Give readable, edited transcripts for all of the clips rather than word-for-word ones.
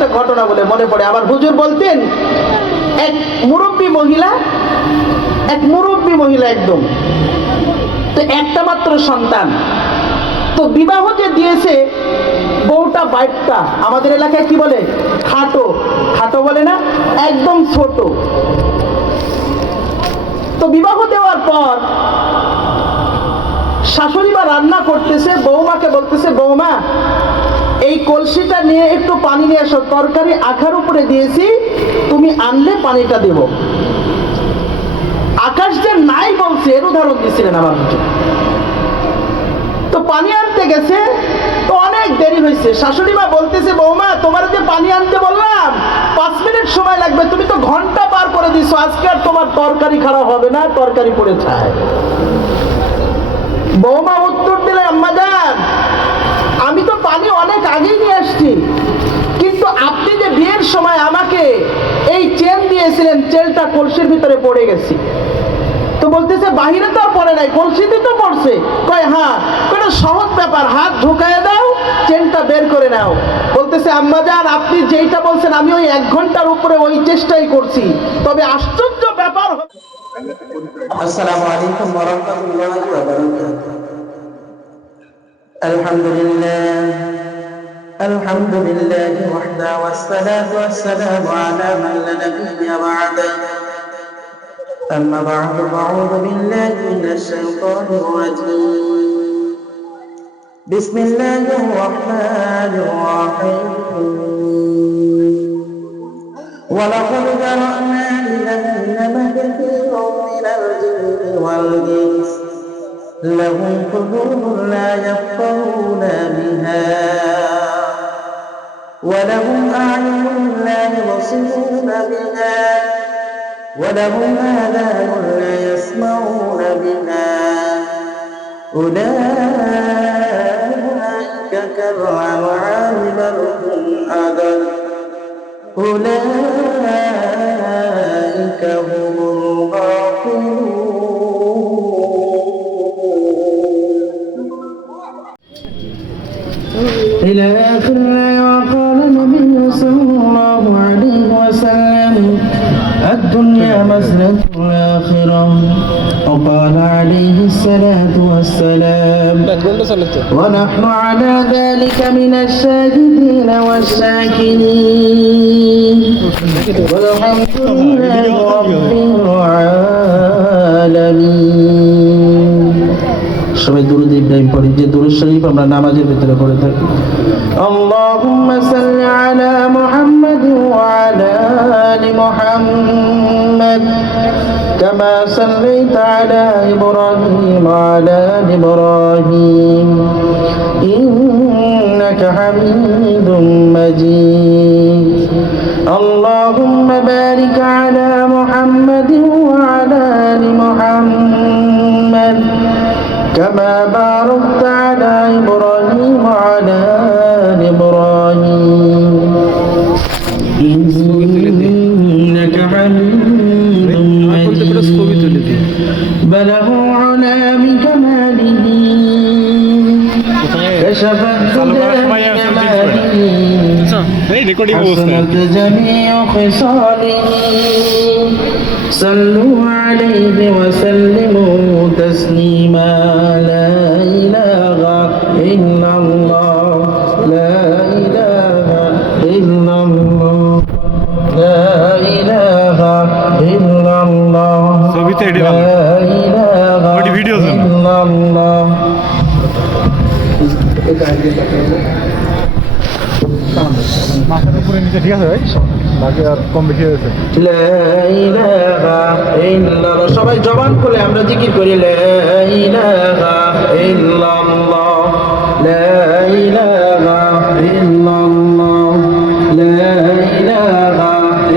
একটা ঘটনা বলে মনে পড়ে। আবার হুজুর বলতেন, এক মুরব্বী মহিলা একদম, তো একটা মাত্র সন্তান, তো বিবাহ যে দিয়েছে বউটা বাইকটা আমাদের এলাকায় কি বলে, খাটো বলে না, একদম ছোট। তো বিবাহ দেওয়ার পর শাশুড়ি মা রান্না করতেছে, বৌমাকে বলতেছে, বৌমা এই কলসিটা নিয়ে একটু পানি নিয়ে আসো, তরকারি আখার উপরে দিয়েছি, তুমি আনলে পানিটা দেব। আকাশ যে নাই বলছে এর উদাহরণ দিছিলেন আমার হুজুর। তো পানি আনতে গেছে, তো অনেক দেরি হয়েছে। শাশুড়ি মা বলতেছে, বৌমা তোমার যে পানি আনতে বললাম 5 মিনিট সময় লাগবে, তুমি তো ঘন্টা পার করে দিছো, আজকে আর তোমার তরকারি খারাপ হবে না, তরকারি পড়ে যায়। বৌমা উত্তর দিলে, আম্মা জান আমি তো পানি অনেক আগেই নিয়ে আসছি, কিন্তু আপনি যে বিয়ের সময় আমাকে এই চেন দিয়েছিলেন, চেনটা কলসির ভিতরে পড়ে গেছে। তো বলতেছে, বাহিরে তো আর পড়ে নাই, কলসিতে তো পড়ছে। কয় হ্যাঁ, কোনো সহজ ব্যাপার, হাত ঢুকায় দাও, চেনটা বের করে নাও। বলতেছে, আম্মা জান আপনি যেইটা বলছেন আমি ওই 1 ঘন্টার উপরে ওই চেষ্টাই করছি, তবে আশ্চর্য ব্যাপার। আসসালামু আলাইকুম ওয়া রাহমাতুল্লাহি ওয়া বারাকাতুহু। আলহামদুলিল্লাহ ওয়াহদা ওয়াসসালাতু ওয়াসসালামু আলা মান লা নাবিয়্যা বা'দা। আম্মা বা'দু আউযু বিল্লাহি মিনাশ শাইতানির রাজীম। বিসমিল্লাহির রাহমানির রাহিম। ولقد ذرأنا لجهنم كثيرا من الجن والإنس لهم قلوب لا يفقهون بها ولهم أعين لا يبصرون بها ولهم آذان لا يسمعون بها أولئك كالأنعام بل هم أضل أولئك هم الغافلون. إلى آخر الآية. وقال النبي صلى الله عليه وسلم الدنيا مزرعة الآخرة. وقال عليه الصلاة والسلام ونحن على ذلك من الشاهدين والشاكرين والحمد لله رب العالمين. সবাই দুরূদ ইব্রাহিম পড়ি, যে দুরূদ শরীফ আমরা নামাজের ভিতরে পড়ে থাকি। আল্লাহুম্মা সাল্লি আলা মুহাম্মাদ ওয়া আলা আলি মুহাম্মাদ কামা সাল্লাইতা আলা ইব্রাহিম ওয়া আলা আলি ইব্রাহিম ইন্নাকা হামিদুম মাজিদ। আল্লাহুম্মা বারিক আলা মুহাম্মাদ ওয়া আলা আলি মুহাম্মাদ كما باركت على إبراهيم وعلى آل إبراهيم إنك حميد مجيد. بلغ علا بكماله كشف الدجى بكماله حسنت جميع خصاله. صلوا عليه وسلموا تسليما. لا إله إلا الله لا إله إلا الله لا إله إلا الله لا إله إلا الله. মাথার উপরে নিচে ঠিক আছে ভাই, বাকি আর কম বেশি হয়েছে। লা ইলাহা ইল্লাল্লাহ। সবাই জবান খুলে আমরা জিকির করি, লা ইলাহা ইল্লাল্লাহ লা ইলাহা ইল্লাল্লাহ লা ইলাহা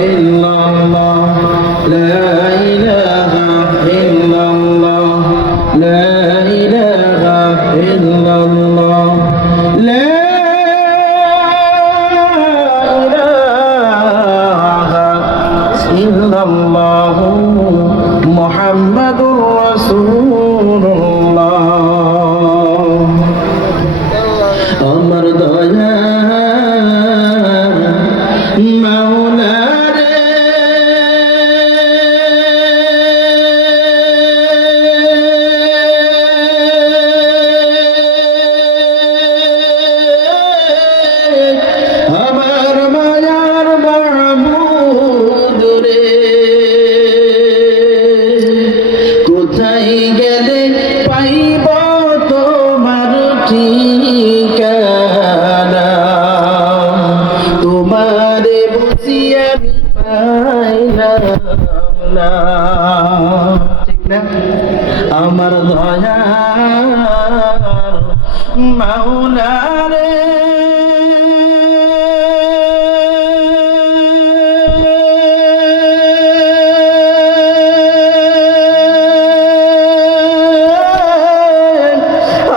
ইল্লাল্লাহ লা ইলাহা ইল্লাল্লাহ লা ইলাহা ইল্লাল্লাহ লা ইল্লাল্লাহু মুহাম্মাদুর রাসূলুল্লাহ। না, ঠিক না? আমার দয়ার মাওলা রে,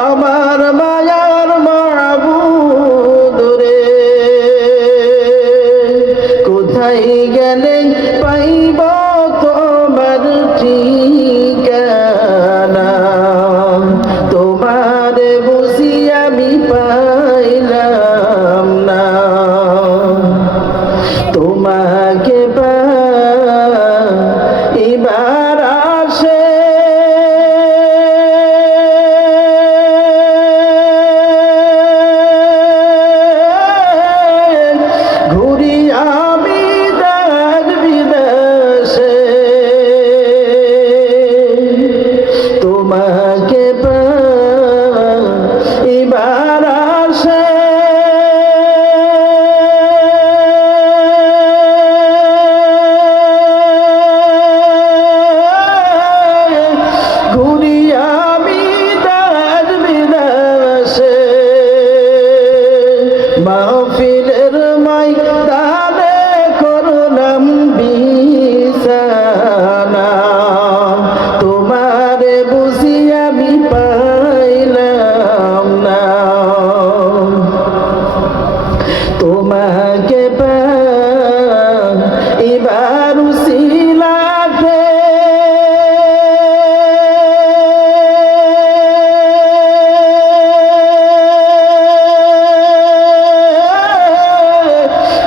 আমার মায়ার মাবুদ রে, কোথায় গেলে পাইব তোমার ঠিকানা, তোমার বুঝি আমি পাইলাম না, তোমাকে পাইবার আসে ঘুরি আমি দার বিদেশে, তোমাকে পাইবার আসে ঘুরি আমি দার বিদেশে, মাহফিলের ময়দানে করলাম বিছানা, তোমারে বুঝি আমি পাইলাম না, তোমাকে পাইবার উসিলাতে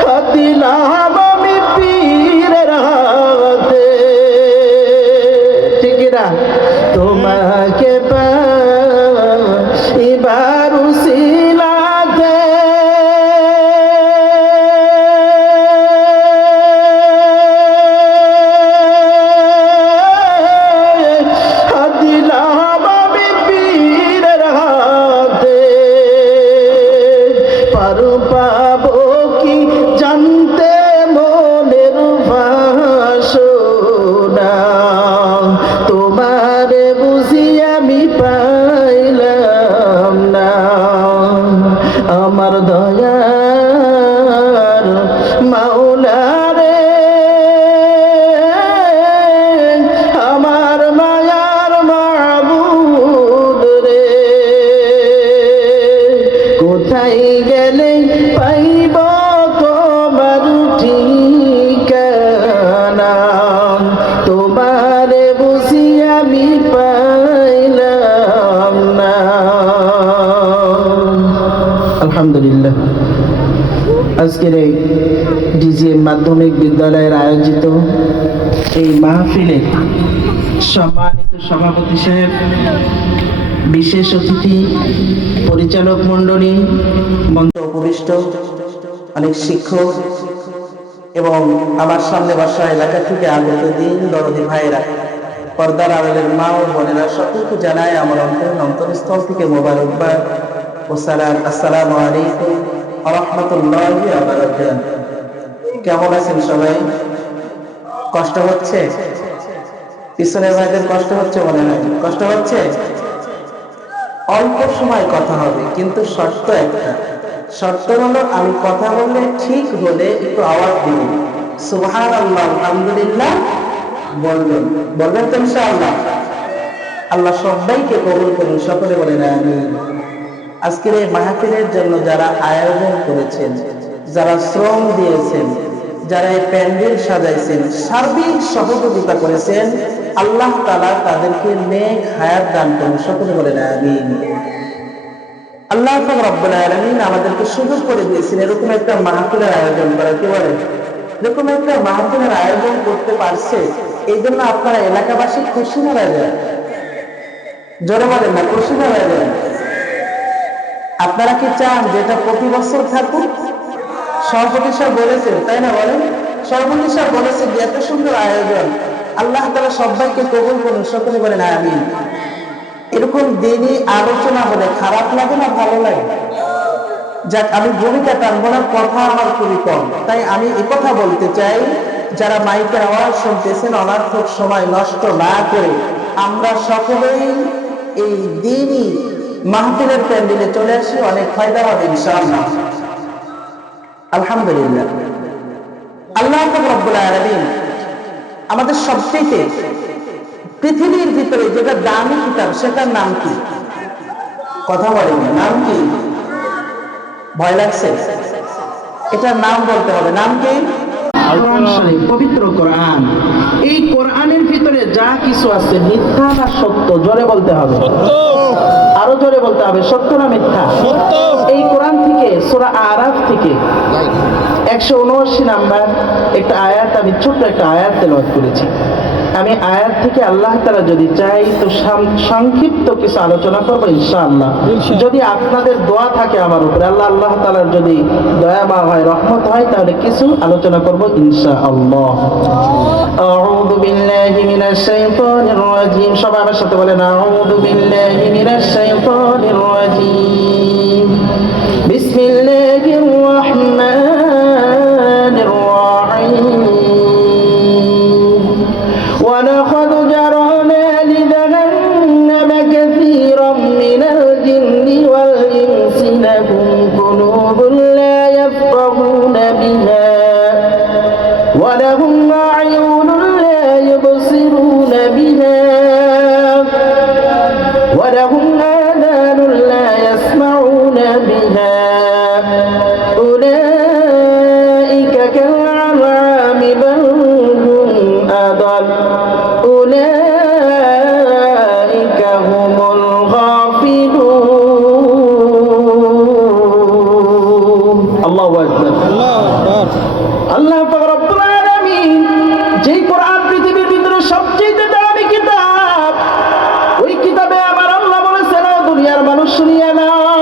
হাত দিলাম আমি পীরের হাতে, ঠিক না? তোমাকে পাইবার উসিলাতে হাত দিলাম আমি পীরের হাতে, পারু পাবো কি জানতে মনের বাসনা, তোমারে বুঝি আমি পাইলাম না, আমার দয়ার মাওলা রে, আমার মায়ার মাবুদ রে, কোথায় গেলে পাইব তোমার ঠিকানা, তোমারে বুঝি আমি পাইলাম না। আলহামদুলিল্লাহ, আজকের এই ডিজিএম মাধ্যমিক বিদ্যালয়ের আয়োজিত এই মাহফিলে সম্মানিত সভাপতি সাহেব, বিশেষ অতিথি, পরিচালক মণ্ডলী, মঞ্চে উপবিষ্ট অনেক শিক্ষক এবং আমার সামনে বসা এলাকা থেকে আগত দিন দরদি ভাইয়েরা, পর্দার আড়ালের মা ও বোনেরা, সকলকে জানায় আমার অন্তরস্থল থেকে মোবারকবাদ ও সালাম। আসসালামু আলাইকুম ওয়া রাহমাতুল্লাহি ওয়া বারাকাতুহু। কেমন আছেন সবাই? কষ্ট হচ্ছে? পিছনের ভাইদের কষ্ট হচ্ছে মনে হয়? কষ্ট হচ্ছে? অল্প সময় কথা হবে, কিন্তু শর্ত একটা, শর্ত হলো আমি কথা বললে ঠিক হলে একটু আওয়াজ দিবেন, সুবহানাল্লাহ আলহামদুলিল্লাহ বলবেন, বলবেন তো ইনশাআল্লাহ? আল্লাহ সবাইকে কবুল করুন, সকলে বলেন আমিন। আজকের এই মাহফিলের জন্য যারা আয়োজন করেছেন, যারা শ্রম দিয়েছেন, যারা এই প্যান্ডেল সাজাইছেন, সার্বিক সহযোগিতা করেছেন, আল্লাহ তাআলা তাদেরকে নেক হায়াত দান করুন, সকলে বলেন আমিন। আল্লাহ পাক রব্বুল আলামিন আমাদেরকে সুযোগ করে দিয়েছেন এরকম একটা মাহফিলের আয়োজন করা, কি বলেন? এরকম একটা মাহফিলের আয়োজন করতে পারছে, এই জন্য আপনারা এলাকাবাসী খুশি না রাজা? জোরে বলেন না, খুশি না রাজা? আপনারা কি চান যেটা প্রতি বছর থাকুক? সভাপতি সাহেব বলেছেন, তাই না? বলেন, সভাপতি সাহেব বলেছেন যে এত সুন্দর আয়োজন, আল্লাহ তাআলা সবাইকে কবুল করুন, সকলে বলেন আমিন। এরকম দিনই আলোচনা হলে খারাপ লাগে না ভালো লাগে? যাক, আমি ভূমিকা টানবো না, কথা আমার খুবই কম, তাই আমি এই কথা বলতে চাই, যারা মাইকের আওয়াজ শুনতেছেন অনার্থক সময় নষ্ট না করে আমরা সকলেই এই দিনই মাহফিলের প্যান্ডেলে চলে আসি, অনেক ফায়দা হবে ইনশাআল্লাহ। আলহামদুলিল্লাহ, আল্লাহ রাব্বুল আলামিন আমাদের সবচেয়ে পৃথিবীর ভিতরে যেটা দামি কিতাব সেটার নাম কি? কথা বলেন, নাম কি? ভয় লাগছে? এটার নাম বলতে হবে, নাম কি? কোরআন শরীফ, পবিত্র কোরআন। এই কোরআনের ভিতরে যা কিছু আছে মিথ্যা না সত্য, জোরে বলতে হবে, আরো জোরে বলতে হবে, সত্য না মিথ্যা? এই কোরআন থেকে সূরা আরাফ থেকে 179 নাম্বার একটা আয়াত, আমি ছোট্ট একটা আয়াত তেলাওয়াত করেছি। আমি আয়াত থেকে আল্লাহ তাআলা যদি চাই তো সংক্ষিপ্ত কিছু আলোচনা করবো ইনশাআল্লাহ। যদি আপনাদের দোয়া থাকে আমার উপরে, আল্লাহ তাআলার যদি দয়া বা হয়, রহমত হয়, তাহলে কিছু আলোচনা করবো ইনশাআল্লাহ। আউযু বিল্লাহি মিনাশ শাইতানির রাজীম। সবাই আমার সাথে বলেন, আউযু বিল্লাহি মিনাশ শাইতানির রাজীম। বিসমিল্লাহির রাহমানির রাহিম। ولقد جرعنا لجهنم كثيرا من الجن والإنس لهم قلوب لا يفقهون بها ولهم أعين لا يبصرون بها ولهم آذان لا يسمعون بها أولئك كالأنعام بل هم أضل أولئك هم الغافلون الله أكبر আল্লাহ পাক রব্বুল আলামিন যেই কোরআন পৃথিবীর ভিতরে সবচেয়ে দামি কিতাব, ওই কিতাবে আমার আল্লাহ বলেছেন, দুনিয়ার মানুষ শুনিয়ে নাও।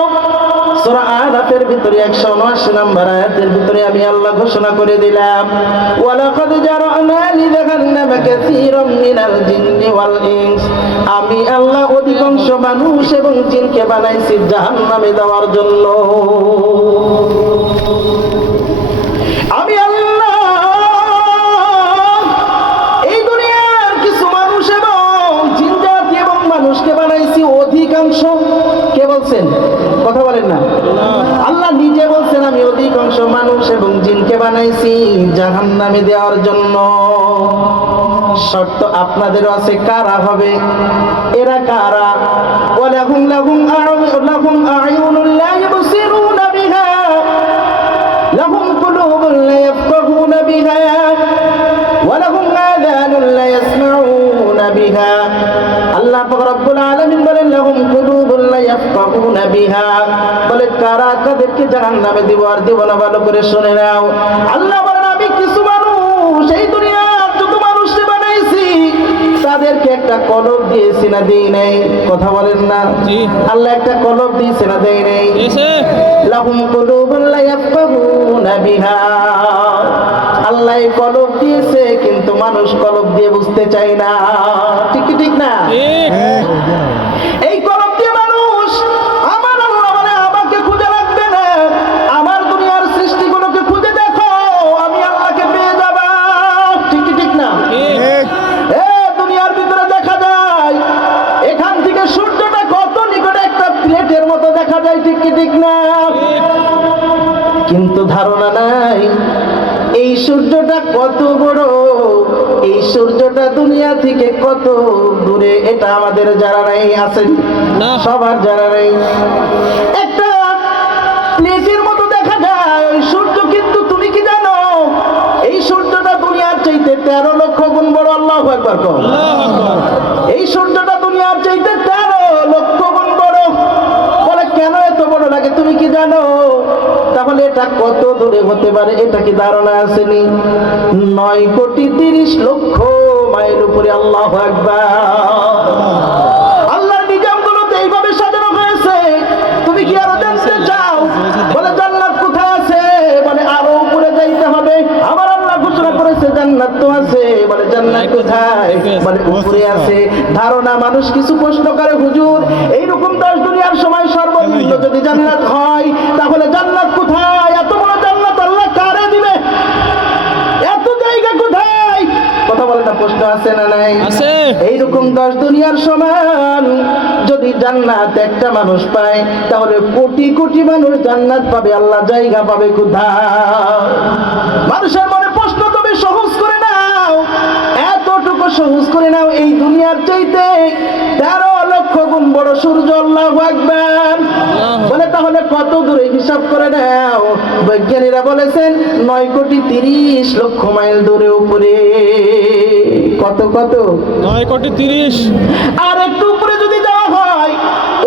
সূরা আরাফের ভিতরে 179 নম্বর আয়াতের ভিতরে আমি আল্লাহ ঘোষণা করে দিলাম, ওয়ালাকাদ জারআনা লিজাহান্নামা কাসীরাম মিনাল জিন্নি ওয়াল ইনস। আমি আল্লাহ অধিকাংশ মানুষ এবং জিনকে বানাইছি জাহান্নামে দেওয়ার জন্য। আমি আল্লাহ এই দুনিয়ার কিছু মানুষ এবং জিন জাতি এবং মানুষকে বানাইছি অধিকাংশ। কে বলছেন? কথা বলেন না। আল্লাহ নিজে বলছেন, আমি অধিকাংশ মানুষ এবং জিনকে বানাইছি জাহান্নামে দেওয়ার জন্য। শর্ত আপনাদেরও আছে, কারা হবে? এরা কারা? ওয়ালাহুম লাহুম আ'য়ুনুন লা ইবসিরুনা বিহা লাহুম কুলুবুন লা ইয়াফকাহুনা বিহা ওয়ালাহুম আযানুন লা ইয়াসমাউনা বিহা। আল্লাহ পাক রব্বুল আলামিন বলেন, লাহুম কুলুবুন লা ইয়াফকাহুনা বিহা, বলে কারা তাদেরকে জাহান্নামে দিব আর দিব না, ভালো করে শুনে নাও। আল্লাহ বলেন, আমি কিছু মানুষ এই দুনিয়ার যত মানুষকে বানাইছি তাদেরকে একটা কলব দিয়েছি না দেই নাই? কথা বলেন না। আল্লাহ একটা কলব দিয়েছে না দেই নাই? লাহুম কুলুবুন লা ইয়াফকাহুনা বিহা। আল্লাহ এই কলব দিয়েছে, কিন্তু মানুষ কলব দিয়ে বুঝতে চায় না। ঠিক কি ঠিক না? এই কলব দিয়ে মানুষ, আমার আল্লাহ বলে আমাকে খুঁজে রাখবে না, আমার দুনিয়ার সৃষ্টিগুলোকে খুঁজে দেখো, আমি আল্লাহকে পেয়ে যাবা। ঠিক কি ঠিক না? দুনিয়ার ভিতরে দেখা যায়, এখান থেকে সূর্যটা কত নিকটে একটা প্লেটের মতো দেখা যায়। ঠিক কি ঠিক না? কিন্তু ধারণা নাই এই সূর্যটা কত বড়, এই সূর্যটা দুনিয়া থেকে কত দূরে, এটা আমাদের জানা নাই। আছে সবার জানা নাই। একটা প্লেটের মতো দেখা যায় ওই সূর্য, কিন্তু তুমি কি জানো এই সূর্যটা দুনিয়ার চাইতে 13 লক্ষ গুণ বড়। আল্লাহু আকবার। এই সূর্যটা দুনিয়ার চাইতে 13 লক্ষ গুণ বড়। বলে কেন এত বড় লাগে তুমি কি জানো? তাহলে এটা কত দূরে হতে পারে, এটা কি ধারণা আসেনি? 9,30,00,000 মাইল উপরে। আল্লাহু আকবার। আল্লাহর নিজামগুলোতে এইভাবে সাজানো হয়েছে। তুমি কি আরো জানতে চাও? বলে জান্নাত কোথায় আছে? বলে আরো উপরে যাইতে হবে। আমার আল্লাহ ঘোষণা করেছে জান্নাত তো আছে। বলে জান্নাত কোথায়? বলে উপরে আছে। ধারণা মানুষ কিছু প্রশ্ন করে, হুজুর এইরকম 10 দুনিয়ার সময় সর্বনিম্ন যদি জান্নাত হয়, তাহলে জান্নাত কোথায়? এত বড় জান্নাত আল্লাহ কারে দিবে? এত জায়গা কোথায় আছে না নাই? আছে। এইরকম 10 দুনিয়ার সমান যদি জান্নাত একটা মানুষ পায়, তাহলে কোটি কোটি মানুষ জান্নাত পাবে। আল্লাহ জায়গা পাবে কোথায়? মানুষের মনে প্রশ্ন, তবে সহজ করে নাও, এতটুকু সহজ করে নাও, এই দুনিয়ার চাইতে 13 লক্ষ গুণ বড় সূর্য। আল্লাহু আকবার। বলে তাহলে কত দূরে হিসাব করে নাও? বৈজ্ঞানিকরা বলেছেন 9,30,00,000 মাইল দূরে উপরে। কত কত? 9,30,00,000। আর একটু উপরে যদি যাওয়া হয়,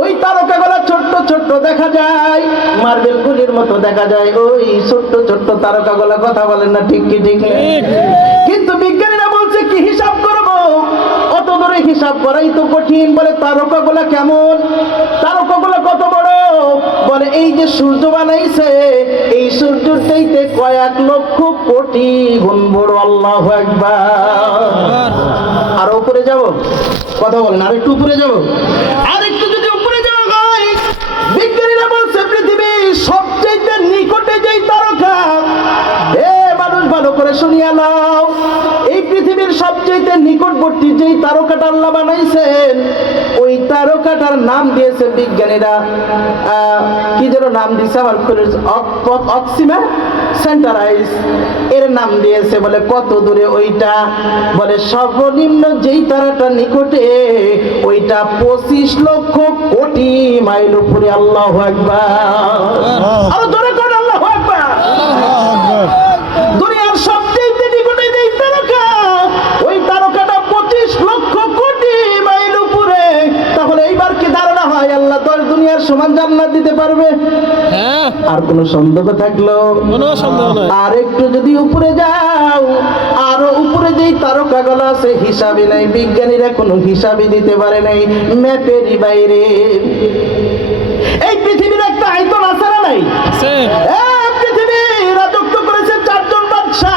ওই তারকাগুলো ছোট্ট ছোট্ট দেখা যায়, মার্বেল গুলির মতো দেখা যায়। ওই ছোট্ট ছোট্ট তারকাগুলো, কথা বলেন না ঠিক কি ঠিক না? কিন্তু বিজ্ঞানীরা বলছে কি হিসাব করবো? অত দূরে হিসাব করাই তো কঠিন। বলে তারকাগুলো কেমন? তারকাগুলো কত বড়? বলে এই যে সূর্য বানাইছে, এই সূর্যের চাইতে কয়েক লক্ষ কোটি গুণ বড়। আল্লাহু আকবার। আর উপরে যাব, কথা বলেন, আর একটু উপরে যাব। আর একটু যদি উপরে যাওয়া হয়, বিজ্ঞানীরা বলছে পৃথিবীর সবচেয়ে নিকটে যেই তারকা, মানুষ ভালো করে শুনিয়া নাও, এই পৃথিবীর সবচেয়ে নিকটবর্তী যেই তারকাটা আল্লাহ বানাইছেন, ওই তারকাটার নাম দিয়েছে বিজ্ঞানীরা, কি যেন নাম দিয়েছে আমার অক্সিমা সেন্টারাইজ, এর নাম দিয়েছে। বলে কত দূরে ওইটা? বলে সর্বনিম্ন যেই তারাটা নিকটে, ওইটা 25 লক্ষ কোটি মাইল উপরে। আল্লাহু আকবার। আরো জোরে করে আল্লাহু আকবার। দুনিয়ার সবচেয়ে নিকটে যেই তারকা, ওই তারকাটা 25 লক্ষ কোটি মাইল উপরে। তাহলে এইবার কি ধারণা হয় আল্লাহ 10 দুনিয়ার সমান জান্নাত দিতে পারবে? হ্যাঁ, আর কোনো সন্দেহ থাকলো? কোনো সন্দেহ নাই। আর একটু যদি উপরে যাও, আরো উপরে যেই তারকাগুলো আছে, হিসাবে নাই, বিজ্ঞানীরা কোনো হিসাবই দিতে পারে নাই, ম্যাপেরই বাইরে। এই পৃথিবীর একটা আয়তন আছে না নাই? আছে। পৃথিবী রাজত্ব করেছে 4 জন বাদশা।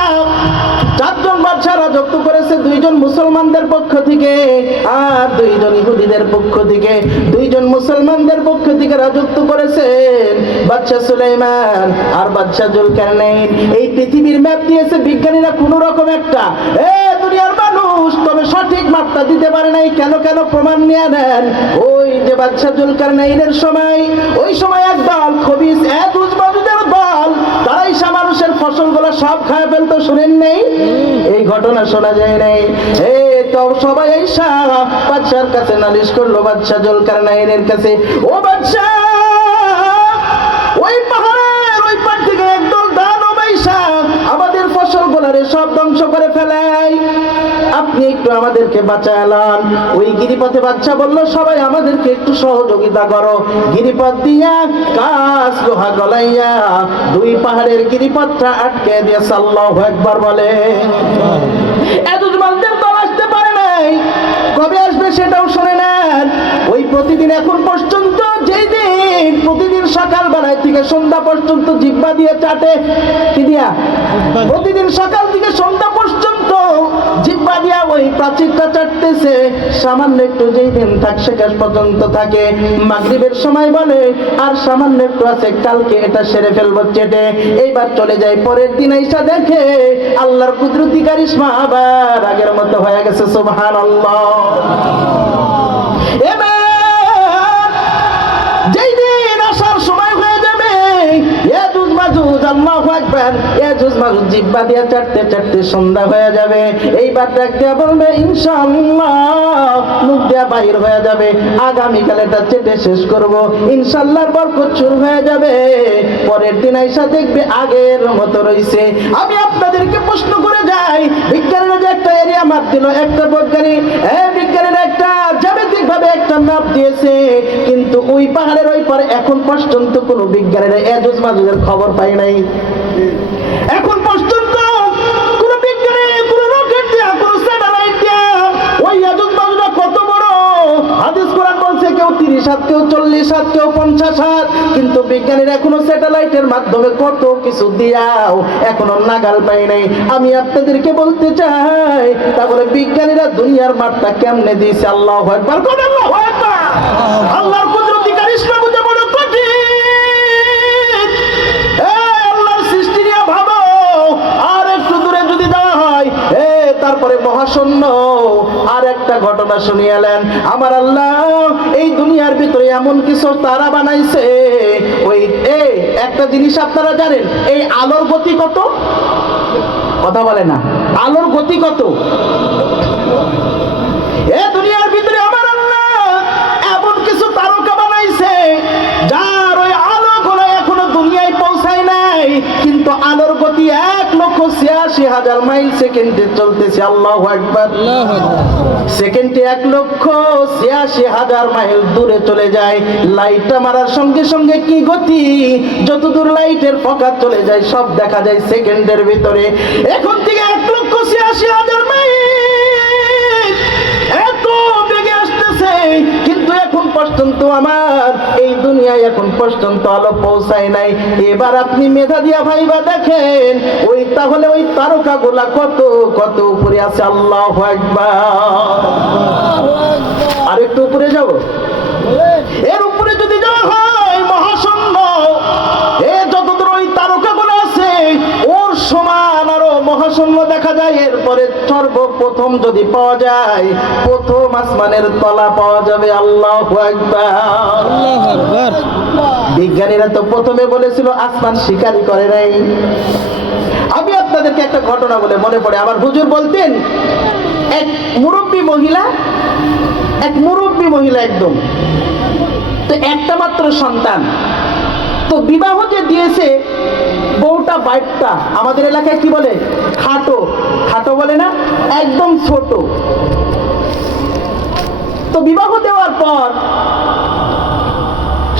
4 জন বাদশা রাজত্ব করেছে, 2 জন মুসলমানদের পক্ষ থেকে আর 2 জন ইহুদিদের পক্ষ থেকে। 2 জন মুসলমানদের পক্ষ থেকে রাজত্ব করেছেন বাদশা সুলাইমান আর বাদশা জুলকারনাইন। এই পৃথিবীর ম্যাপ দিয়েছে বিজ্ঞানীরা কোন রকম একটা, দুনিয়ার মানুষ তবে সঠিক মাপটা দিতে পারে নাই। কেন কেন? প্রমাণ নিয়ে নেন। ওই যে বাদশা জুলকারনাইনের সময়, ওই সময় এক দল খবিস এজুজবাজুদের দল, তারাই মানুষের ফসলগুলো সব খায় ফেলতো। শুনেন নেই? এই ঘটনা শোনা যায় নাই? তো সবাই আইসা বাদশার কাছে নালিশ করলো, বাদশা জুলকারনাইনের কাছে, ও বাদশা, ওই পাহাড়ের ওই পার থেকে একদল দানব আইসা আমাদের ফসলগুলারে সব ধ্বংস করে ফেলায়, আপনি একটু আমাদেরকে বাঁচালাম। ওই গিরিপথে বাদশা বলল, সবাই আমাদেরকে একটু সহযোগিতা করো। গিরিপথ দিয়া কাঁচ লোহা গলাইয়া 2 পাহাড়ের গিরিপথটা আটকে দিয়েছে। আল্লাহু আকবার বলে। এজুজমানদের দল আসতে পারে নাই, কবে আসবে সেটাও শুনে নেন। ওই প্রতিদিন এখন পর্যন্ত, যেই দিন প্রতিদিন সকাল বেলায় থেকে সন্ধ্যা পর্যন্ত জিহ্বা দিয়ে চাটে, কি দিয়া? প্রতিদিন সকাল থেকে সন্ধ্যা পর্যন্ত জিহ্বা দিয়া ওই প্রাচীরটা চাটতেছে। সামান্য একটু যেই দিন থাক শেষ পর্যন্ত থাকে, মাগরিবের সময় বলে আর সামান্য একটু আছে, কালকে এটা সেরে ফেলবো চেটে। এইবার চলে যায়, পরের দিন আইসা দেখে আল্লাহর কুদরতি কারিশমা আবার আগের মতো হয়ে গেছে। সুবহানাল্লাহ। যেই দিন আসার সময় হয়ে যাবে, ইয়াজুজ মাজুজ, আল্লাহু আকবার, ইয়াজুজ মাজুজ জিহ্বা দিয়ে চাটতে চাটতে সন্ধ্যা হয়ে যাবে। এইবার ডাক দিয়া বলবে, ইনশাআল্লাহ মুখ দিয়া বাইর হয়ে যাবে, আগামীকাল এটা চেটে শেষ করব, ইনশাআল্লাহর বরকত শুরু হয়ে যাবে। পরের দিন আইসা দেখবে আগের মতো রইছে। আমি আপনাদেরকে প্রশ্ন করে যাই, বিজ্ঞানীরা যে একটা এরিয়া মাপ দিল, একটা বিজ্ঞানীরা একটা জ্যামিতিক ভাবে একটা মাপ দিয়েছে, কিন্তু ওই পাহাড়ের ওই পারে এখন পর্যন্ত কোনো বিজ্ঞানীরা ইয়াজুজ মাজুজের খবর পায় নাই। এখন পর্যন্ত কোনো বিজ্ঞানী কোনো রকেট দিয়া, কোনো স্যাটেলাইট দিয়া ওই ইয়াজুজ মাজুজরা কত বড়, হাদিস কোরআন বলছে কেউ 30 হাত, কেউ 40 হাত, কেউ 50 হাত, কিন্তু বিজ্ঞানীরা এখনো স্যাটেলাইটের মাধ্যমে কত কিছু দিয়াও এখনো নাগাল পায় নাই। আমি আপনাদেরকে বলতে চাই, তাহলে বিজ্ঞানীরা দুনিয়ার মাপটা কেমনে দিয়েছে? আল্লাহু আকবার, আল্লাহু আকবার। আল্লাহর কুদরতি কারিশমা বুঝে বড় কঠিন। আল্লাহর সৃষ্টি নিয়ে ভাবো। আর একটু দূরে যদি যাওয়া হয়, তারপরে মহাশূন্য, একটা ঘটনা শুনিয়েলেন। আমার আল্লাহ এই দুনিয়ার ভিতরে এমন কিছু তারা বানাইছে, ওই একটা জিনিস আপনারা জানেন, এই আলোর গতি কত? কথা বলে না, আলোর গতি কত? দুনিয়ার ভিতরে আমার আল্লাহ এমন কিছু তারকা বানাইছে যার ওই আলো গুলো এখনো দুনিয়ায় পৌঁছায় নাই, কিন্তু আলোর গতি 1,86,000 মাইল সেকেন্ডে চলতেছে। আল্লাহু আকবার। সেকেন্ডে 1,86,000 মাইল দূরে চলে যায়। লাইটটা মারার সঙ্গে সঙ্গে কি গতি, যতদূর লাইটের ফোকাস চলে যায় সব দেখা যায় সেকেন্ডের ভিতরে। এখন থেকে 1,86,000 মাইল এত বেগে আসতেছে, কিন্তু এখন পর্যন্ত আমার এই দুনিয়ায় এখন পর্যন্ত আলো পৌঁছায় নাই। এবার আপনি মেধা দিয়া ভাইবা দেখেন ওই তাহলে ওই তারকা গুলা কত কত উপরে আছে। আল্লাহু আকবার। আর একটু উপরে যাব, এর উপরে যদি যাওয়া হয় মহাশূন্য, যতদূর ওই তারকা গুলো আছে ওর সমান আরো মহাশূন্য দেখা যায়। এরপরে সর্বপ্রথম যদি পাওয়া যায় প্রথম আসমানের তলা পাওয়া যাবে। আল্লাহু আকবার। বিজ্ঞানীরা তো প্রথমে বলেছিল আসমান স্বীকারই করে নাই। আমি আপনাদেরকে একটা ঘটনা বলে মনে পড়ে, আমার হুজুর বলতেন এক মুরব্বী মহিলা একদম, তো একটা মাত্র সন্তান, তো বিবাহ যে দিয়েছে বউটা বাইকটা আমাদের এলাকায় কি বলে, খাটো বলে না, একদম ছোট। তো বিবাহ দেওয়ার পর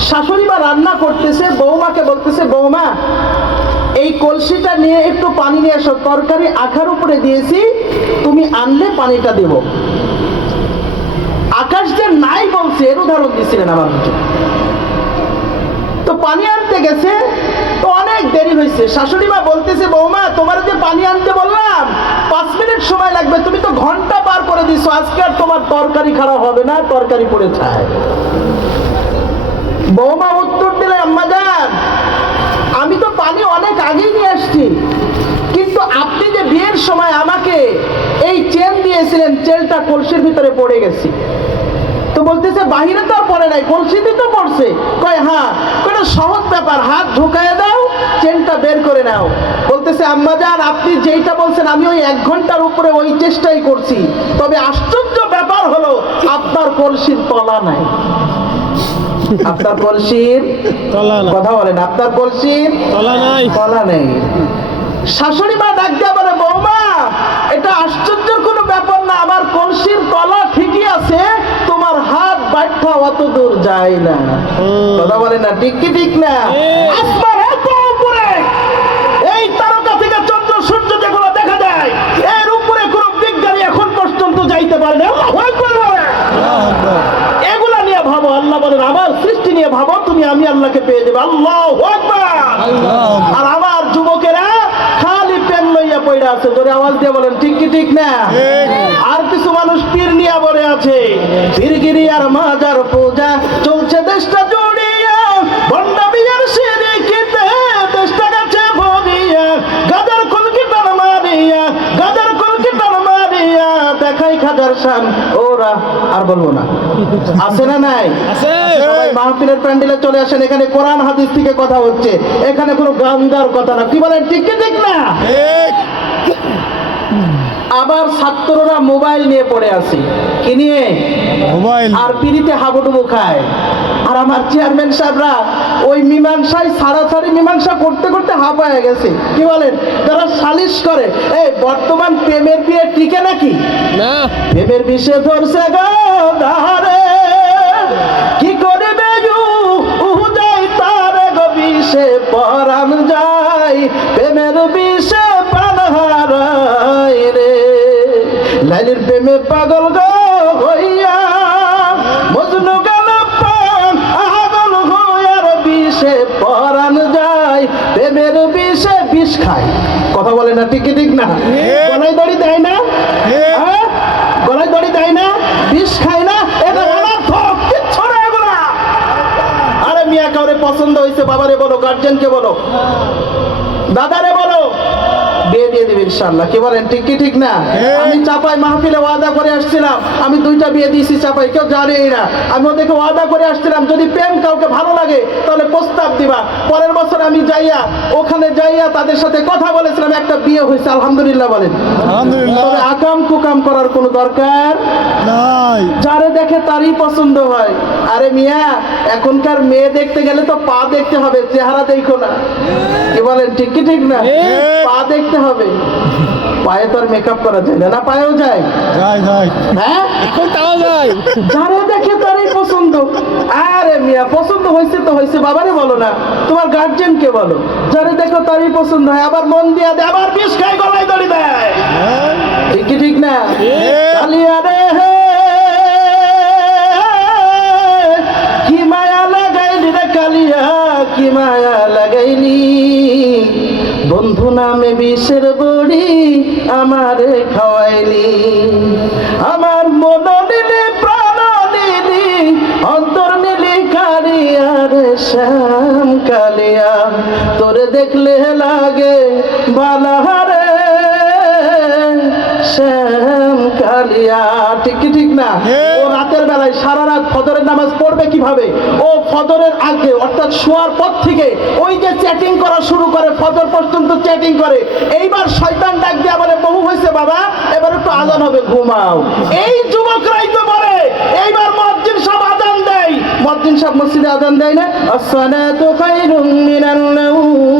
শাশুড়ি মা রান্না করতেছে, বৌমাকে বলতেছে, বৌমা এই কলসিটা নিয়ে একটু পানি নিয়ে এসো, তরকারি আখার উপরে দিয়েছি, তুমি আনলে পানিটা দেব। আকাশ যে নাই বলছে এর উদাহরণ দিয়েছিলেন আমার হুজুর। তো পানি আনতে গেছে, তো অনেক দেরি হয়েছে। শাশুড়ি মা বলতেছে, বৌমা তোমার যে পানি আনতে বললাম 5 মিনিট সময় লাগবে, তুমি তো ঘন্টা পার করে দিছো, আজকে আর তোমার তরকারি খারাপ হবে না, তরকারি পড়ে যায়। বৌমা উত্তর দিলে, আম্মা জান আমি তো পানি অনেক আগেই নিয়ে আসছি, কিন্তু আপনি যে বিয়ের সময় আমাকে এই চেন দিয়েছিলেন, চেনটা কলসির ভিতরে পড়ে গেছে। তো বলতেছে বাহিরে তো আর পড়ে নাই, কলসিতে তো পড়ছে। কয় হ্যাঁ, কোনো সহজ ব্যাপার, হাত ঢুকায় দাও, চেনটা বের করে নাও। বলতেছে আম্মা জান আপনি যেইটা বলছেন আমি ওই 1 ঘন্টার উপরে ওই চেষ্টাই করছি, তবে আশ্চর্য ব্যাপার হলো আপনার কলসির তলা নাই। আপনার কলসির তলা নাই। কথা বলেন, আপনার কলসির তলা নেই। শাশুড়ি মা ডাক দিয়া বলে, বৌমা এটা আশ্চর্যের কোনো ব্যাপার না, আমার কলসির তলা ঠিকই আছে, তোমার হাত বাড়া অত দূর যায় না। কথা বলে না, ঠিক কি ঠিক না? আসমান এত উপরে, এই তারকা থেকে চন্দ্র সূর্য যেগুলো দেখা যায় এর উপরে কোনো বিজ্ঞানী এখন পর্যন্ত যাইতে পারে না। এগুলা নিয়ে ভাবো, আল্লাহ বলেন আমার সৃষ্টি নিয়ে ভাবো, তুমি আমি আল্লাহকে পেয়ে যাবে। আল্লাহু আকবার। আর আমার যুবকেরা খালি পেন লইয়া পড়ে আছে, জোরে আওয়াজ দিয়ে বলেন ঠিক কি ঠিক না? আর কিছু মানুষ পীর নিয়ে পড়ে আছে, পীরগিরি আর মাজার পূজা চলছে দেশটা জুড়িয়া, বন্ডা বিয়ার সিরিকিতে দেশটা গেছে ভরিয়া, গাজার কলকিটার মারিয়া, গাজার কলকিটার মারিয়া দেখাই খাজার শান। ওরা আর বলবো না, আছে না নাই? সবাই মাহফিলের প্যান্ডেলে চলে আসেন, এখানে কোরআন হাদিস থেকে কথা হচ্ছে, এখানে কোনো গান গাওয়ার কথা না। কি বলেন ঠিক কি ঠিক না? আবার ছাত্ররা মোবাইল নিয়ে পড়ে আছে, কি নিয়ে? মোবাইল। আর পিড়িতে হাবুডুবু খায়। আর আমার চেয়ারম্যান সাহেবরা ওই মীমাংসায় ছাড়াছাড়ি মীমাংসা করতে করতে হাঁপায় গেছে। কি বলেন? যারা সালিশ করে, এই বর্তমান প্রেমের বিয়ে টিকে নাকি? না। প্রেমের বিষে ধরছে গো ধারে, কি করবে যায় তার গো বিষে পরাণ যায়, প্রেমের বিষে প্রাণ হারায় রে। লাইলির প্রেমে পাগল গো হইয়া মজনু গেল পাগল হইয়ার বিষে পরাণ যায়, প্রেমের বিষে বিষ খায়। কথা বলে না ঠিক কি ঠিক না? গলায় দড়ি দেয় না, গলায় দড়ি দেয় না, বিষ খায় না, এটা অনর্থক, কিচ্ছু না এগুলা। আরে মিয়া কাউরে পছন্দ হয়েছে বাবারে বলো, গার্জেনকে বলো, দাদারে বলো, বিয়ে দিয়ে দিবেন। ইনশাআল্লাহ। কি বলেন, ঠিক কি ঠিক না? আমি চাপাই মাহফিলে ওয়াদা করে আসছিলাম, আমি 2টা বিয়ে দিয়েছি চাপাই, কেউ জানেই না। আমি ওদেরকে ওয়াদা করে আসছিলাম যদি প্রেম কাউকে ভালো লাগে তাহলে প্রস্তাব দিবা। পরের বছর আমি যাইয়া ওখানে যাইয়া তাদের সাথে কথা বলেছিলাম, একটা বিয়ে হয়েছে আলহামদুলিল্লাহ। বলেন আলহামদুলিল্লাহ। তবে আকাম কুকাম করার কোনো দরকার নাই। যারে দেখে তারই পছন্দ হয়। আরে মিয়া, এখনকার মেয়ে দেখতে গেলে তো পা দেখতে হবে, চেহারা দেখো না। কি বলেন, ঠিক কি ঠিক না? পা দেখতে হবে। পায়ে তো আর মেকআপ করা যায় না, না পায়েও যায়? যাই যাই। হ্যাঁ, তাও যাই। যারে দেখে তারই পছন্দ। আরে মিয়া, পছন্দ হয়েছে তো হয়েছে, বাবারে বলো না, তোমার গার্জেনকে বলো। যারে দেখো তারই পছন্দ হয়, আবার মন দিয়া দেয়, আবার বিষ খায়, গলায় দড়ি দেয়। ঠিক কি ঠিক না? কালিয়া রে কি মায়া লাগাইলি রে কালিয়া, কি মায়া লাগাইলি, বন্ধু নামে বিষের বড়ি আমারে খাওয়াইলি। আমার মন নিলি প্রাণ নিলি অন্তর নিলি কালিয়া রে শ্যাম কালিয়া, তোরে দেখলে লাগে বালাহারে শ্যাম কালিয়া। ঠিক কি ঠিক না? ও রাতের বেলায় সারা রাত ফজরের নামাজ পড়বে কিভাবে? ও ফজরের আগে অর্থাৎ শোয়ার পর থেকে ওই যে চ্যাটিং করা শুরু করে, ফজর পর্যন্ত চ্যাটিং করে। এইবার শয়তান ডাক দিয়ে বলে বহু হয়েছে বাবা, এবার একটু আজান হবে, ঘুমাও। এই যুবকরাই তো বলে এইবার মুয়াজ্জিন সাহেব আজান দেয়। মুয়াজ্জিন সাহেব মসজিদে আজান দেয় না, আসসালাতু খায়রুম মিনান নাওম।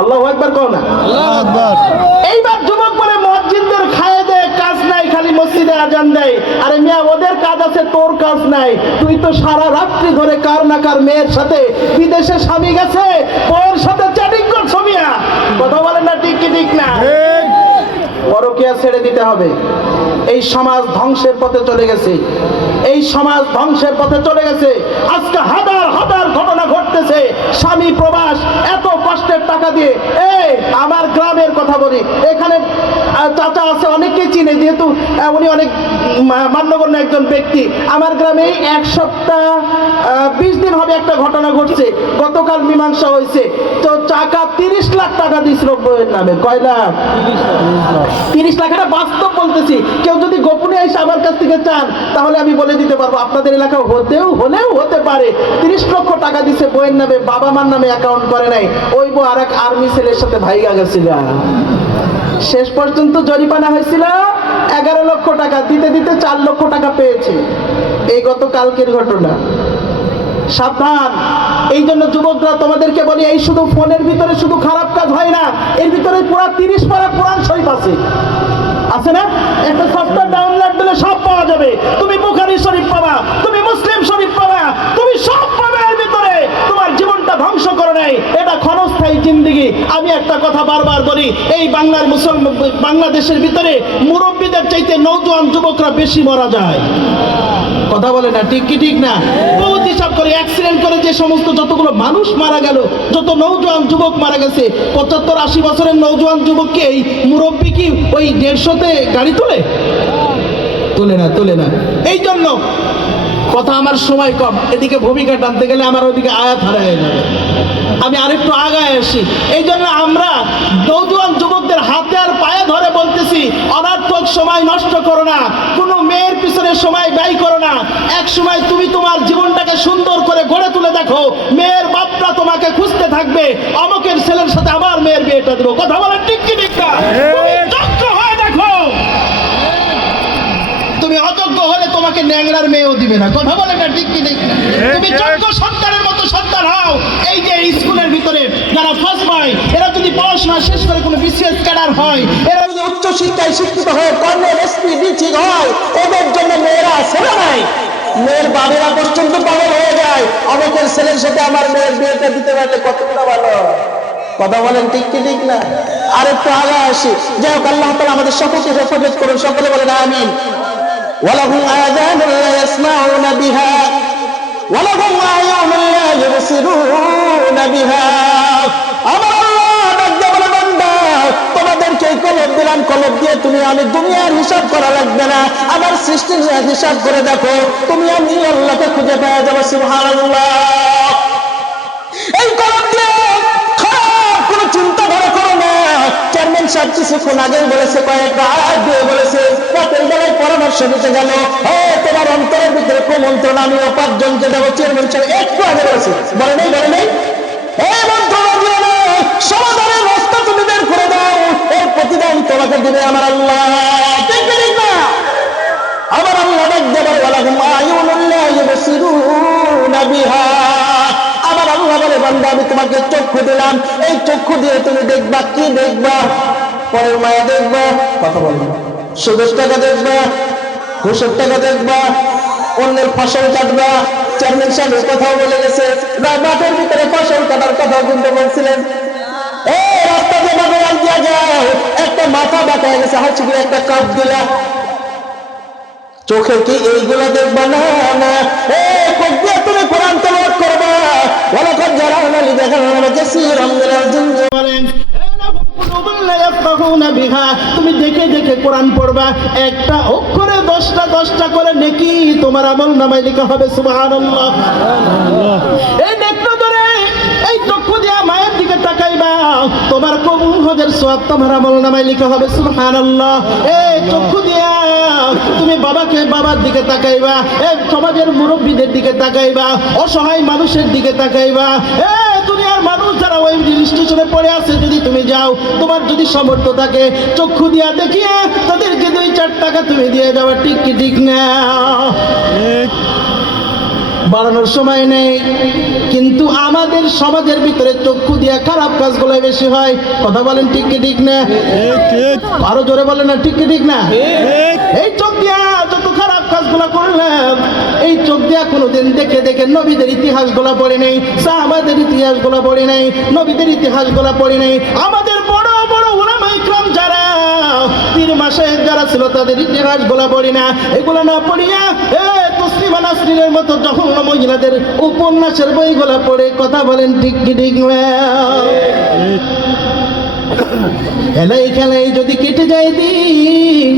আল্লাহু আকবার কও না? আল্লাহু আকবার। এইবার যুবক বলে মুয়াজ্জিনদের খায় দেয়, কাজ নাই, খালি মসজিদে আজান দেয়। আরে মিয়া, ওদের কাজ আছে, তোর কাজ নাই। তুই তো সারা রাত্রি ধরে কার না কার মেয়ের সাথে, বিদেশে স্বামী গেছে, বউয়ের সাথে চ্যাটিং করছো মিয়া। কথা বলেন না, ঠিক কি ঠিক না? পরকীয়া ছেড়ে দিতে হবে। এই সমাজ ধ্বংসের পথে চলে গেছে, এই সমাজ ধ্বংসের পথে চলে গেছে। আজকে হাজার হাজার ঘটনা ঘটতেছে। স্বামী প্রবাস, এত কষ্টের টাকা দিয়ে। এই আমার গ্রামের কথা বলি, এখানে চাচা আছে, অনেকেই চিনে, যেহেতু উনি অনেক মান্যগণ্য একজন ব্যক্তি। আমার গ্রামে 1 সপ্তাহ 20 দিন হবে একটা ঘটনা ঘটছে। গতকাল মীমাংসা হয়েছে। তো টাকা 30 লাখ টাকা দিয়েছিল বউয়ের নামে। কয় লাখ? 30 লাখ। এটা বাস্তব বলতেছি। কেউ যদি গোপনে এসে আমার কাছ থেকে চান তাহলে আমি বলে দিতে পারবো, আপনাদের এলাকা হলেও হতে পারে। 30 লক্ষ টাকা দিছে বউয়ের নামে, বাবা মার নামে অ্যাকাউন্ট করে নাই। ওই বউ আর এক আর্মি ছেলের সাথে ভাইগা গেছিল। শেষ পর্যন্ত জরিমানা হয়েছিল 11 লক্ষ টাকা। দিতে দিতে 4 লক্ষ টাকা পেয়েছে। এই গত কালকের ঘটনা। সাবধান। এই জন্য যুবকরা তোমাদেরকে বলি, এই শুধু ফোনের ভিতরে শুধু খারাপ কাজ হয় না, এর ভিতরে পুরো 30 পারা কোরআন শরীফ আছে। আছে না? একটা সফটওয়্যার ডাউনলোড দিলে সব পাওয়া যাবে। তুমি বুখারী শরীফ পাবা, তুমি মুসলিম শরীফ পাবা, তুমি সব পাবে এর ভিতরে। তোমার জীবনটা ধ্বংস করে নেয়, এটা ক্ষণস্থায়ী জিন্দেগি। আমি একটা কথা বারবার বলি, এই বাংলাদেশের ভিতরে মুরব্বীদের চাইতে নওজোয়ান যুবকরা বেশি মারা যায়। কথা বলে না, ঠিক কি ঠিক না? বহুত হিসাব করে অ্যাক্সিডেন্ট করে যে সমস্ত যতগুলো মানুষ মারা গেল, যত নওজোয়ান যুবক মারা গেছে, 75-80 বছরের নওজোয়ান যুবককে এই মুরব্বী কি ওই 150-তে গাড়ি তোলে না। এই জন্য কথা, আমার সময় কম, এদিকে ভূমিকা টানতে গেলে আমার ওইদিকে আয়াত হারায় যাবে। আমি আরেকটু আগায় আসি। এই জন্য আমরা নওজোয়ান যুবকদের হাতে আর পায়ে ধরে বলতেছি, অনর্থক সময় নষ্ট করো না, কোনো মেয়ের পিছনে সময় ব্যয় করো না। এক সময় তুমি তোমার জীবনটাকে সুন্দর করে গড়ে তুলে দেখো, মেয়ের বাপরা তোমাকে খুঁজতে থাকবে, অমুকের ছেলের সাথে আমার মেয়ের বিয়েটা দেবো। কথা বলেন ঠিক কি ঠিক না? তুমি যোগ্য হয়ে দেখো, তুমি অযোগ্য হলে তোমাকে ন্যাংরার মেয়েও দিবে না। কথা বলে না, ঠিক কি ঠিক না? তুমি যোগ্য সন্তানের মতো সন্তান হও। এই যে স্কুলের ভিতরে যারা ফার্স্ট পায়, এরা যদি পড়াশোনা শেষ করে কোনো বিসিএস ক্যাডার হয়, এরা যদি উচ্চ শিক্ষায় শিক্ষিত হয়, কর্নেল এসপি ডিসি হয়, ওদের জন্য মেয়েরা আছে না নাই? মেয়ের বাবারা পর্যন্ত পাগল হয়ে যায়, অনেকের ছেলের সাথে আমার মেয়ের বিয়েটা দিতে পারলে কতটা ভালো। কথা বলেন ঠিক কি ঠিক না? আর একটু আগে আসি। যাই হোক, আল্লাহ তাআলা আমাদের সকলকে হেফাজত করুন। সকলে বলেন আমিন। ওয়ালাহুম আযানুন লা ইয়াসমাউনা বিহা ওয়ালাহুম আ'য়ুনুন লা ইউবসিরুনা বিহা। আমার আল্লাহ ডাক দিয়ে বলে, বান্দা, তোমাদেরকে কলব দিলাম, কলব দিয়ে তুমি আমি দুনিয়ার হিসাব করা লাগবে না, আমার সৃষ্টির হিসাব করে দেখো, তুমি আমি আল্লাহকে খুঁজে পেয়ে যাবো। সুবহানাল্লাহ। এই কলব দিয়ে খারাপ কোনো কিছুক্ষণ আগেই বলেছে, কয়েকটা আয়াত দিয়ে বলেছে, রাতের বেলায় পরামর্শ দিতে গেল, ও তোমার অন্তরের ভিতরে কুমন্ত্রণ আমি 5 জনকে দেবো, চেয়ারম্যান সাহেব একটু আগে বলেছে, বলে নেই এই মন্ত্রণা দিও না, সমাধানের রাস্তা তুমি বের করে দাও, এর প্রতিদান তোমাকে দিবে আমার আল্লাহ। ঠিক না? আমার আল্লাহ দেখবে, ওয়ালাহুম আয়ুনুন লা ইউবসিরুনা বিহা। আমার আল্লাহ বলে, বান্দা আমি তোমাকে চক্ষু দিলাম, এই চক্ষু দিয়ে তুমি দেখবা, কি দেখবা? পরের মায়া দেখবা, কথা বলবা, সুদের টাকা দেখবা, ঘুষের টাকা দেখবা, অন্যের ফসল কাটবা। চেয়ারম্যান সাহেব কথাও বলে গেছে, মাঠের ভিতরে ফসল কাটার কথাও কিন্তু বলছিলেন। এই রাস্তা দিয়ে বাবা দিয়া যায়, একটা মাথা বাঁকা গেছে, হাঁচি করে একটা কাপ দিলা, চোখে কি এইগুলা দেখবা না? কোন দিয়ে তুমি কোরআন তেলাওয়াত করবা, ওয়ালাকাদ জারানা লিজাহান্নামা কাসীরাম মিনাল জিন্নি ওয়াল ইনস তুমি দেখে দেখে কোরআন পড়বা, একটা অক্ষরে 10টা করে নেকি তোমার আমল নামায় লেখা হবে। সুবহানাল্লাহ। এই নেকটা ধরে এই চক্ষু দিয়া মায়ের দিকে তাকাইবা, তোমার কবুল হজের সওয়াব তোমার আমল নামায় লেখা হবে। সুবহানাল্লাহ। এই চক্ষু দিয়া তুমি বাবার দিকে তাকাইবা, এই সমাজের মুরব্বীদের দিকে তাকাইবা, অসহায় মানুষের দিকে তাকাইবা। দুনিয়ার মানুষ যারা ওই স্টেশনে পড়ে আছে, যদি তুমি যাও, তোমার যদি সামর্থ্য থাকে, চক্ষু দিয়া দেখিয়া তাদেরকে 2-4 টাকা তুমি দিয়ে যাওয়া। ঠিক কি ঠিক না? বাড়ানোর সময় নেই, কিন্তু আমাদের সমাজের ভিতরে চক্ষু দিয়া খারাপ কাজগুলো বেশি হয়। কথা বলেন ঠিক কি ঠিক না? আরো জোরে বলেন না, ঠিক কি ঠিক না? এই চোখ দিয়া যত খারাপ কাজগুলো করলাম, এই চোখ দিয়া কোনোদিন দেখে দেখে নবীদের ইতিহাসগুলো পড়ে নেই, সাহাবাদের ইতিহাসগুলো পড়ে নেই, নবীদের ইতিহাসগুলো পড়ে নেই। আমাদের বড় বড় উলামা ইকরাম যারা পীর মাশায়েখ যারা ছিল, তাদের ইতিহাসগুলো পড়ি না। এগুলো না পড়িয়া তসলিমা নাসরিনের মতো জঘন্য মহিলাদের উপন্যাসের বইগুলো পড়ে। কথা বলেন ঠিক কি ঠিক না? খেলাই যদি কেটে যায় দিন,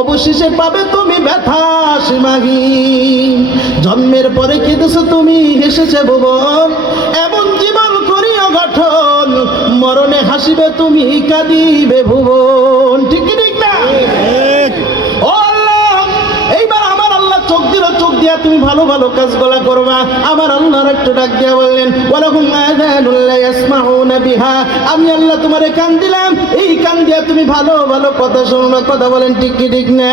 অবশেষে পাবে তুমি ব্যথা সীমাহীন। জন্মের পরে কেঁদেছো তুমি, হেসেছে ভুবন, এমন জীবন করিও গঠন, মরণে হাসিবে তুমি, কাঁদিবে ভুবন। ঠিক কি ঠিক না? ও আল্লাহ, এইবার আমার আল্লাহ চোখ দিল, চোখ দিয়া তুমি ভালো ভালো কাজগুলা করবা। আমার আল্লাহর একটু ডাক দিয়া বললেন, ওয়ালাহুম আযানুন লা ইয়াসমাউনা বিহা। আমি আল্লাহ তোমারে কান দিলাম, এই কান দিয়া তুমি ভালো ভালো কথা শুনবা। কথা বলেন ঠিক কি ঠিক না?